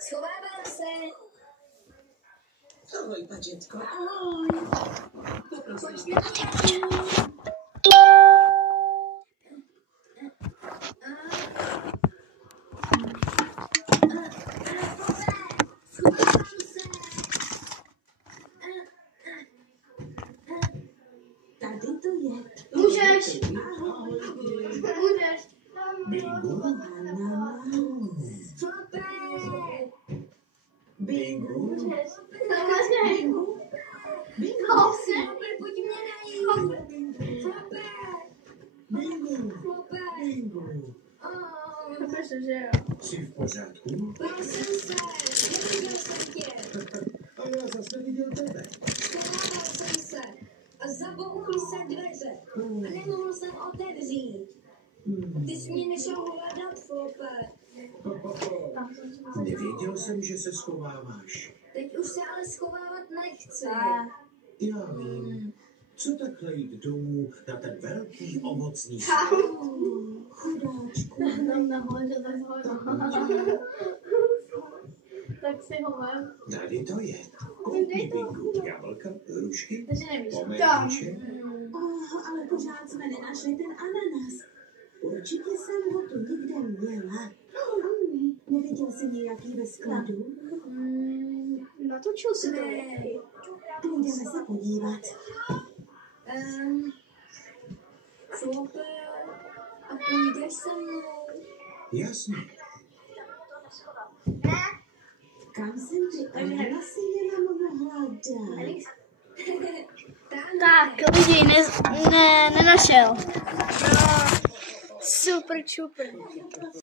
Schovávám se. Ahoj, pačetko, ahoj. Poprosím. Tady to je. Můžeš. Ahoj. Můžeš. Bingo. Flope. Bingo. Můžeš. Bingo. Bingo. Pojď mě najít. Flope. Bingo. Flope. Bingo. Protože jo. Jsi v pořádku? Prosím se. Neviděl jsem tě. A já zase viděl tebe. Schovával jsem se. A zabouchl se dveře. A nemohl jsem otevřít. Ty jsi mě nešel hledat, Flope. Nevěděl jsem, že se schováváš. Teď už se ale schovávat nechci. Já vím. Co takhle jít domů na ten velký ovocný chudáčku? Tam nahoře, tak si ho vem. Tady to je. Koupí Bingu, jablka, hrušky, Takže nevíš. pomeranče. Ale pořád jsme nenašli ten ananas. Určitě jsem ho tu někde měla. Neviděl jsi nějaký ve skladu? Natočil si to. Půjdeme se podívat. Flope, a půjdeš se mnou? Jasně. Kam jsem ty ananasy mohla dát? Tak, lidi, nenašel. Super, super.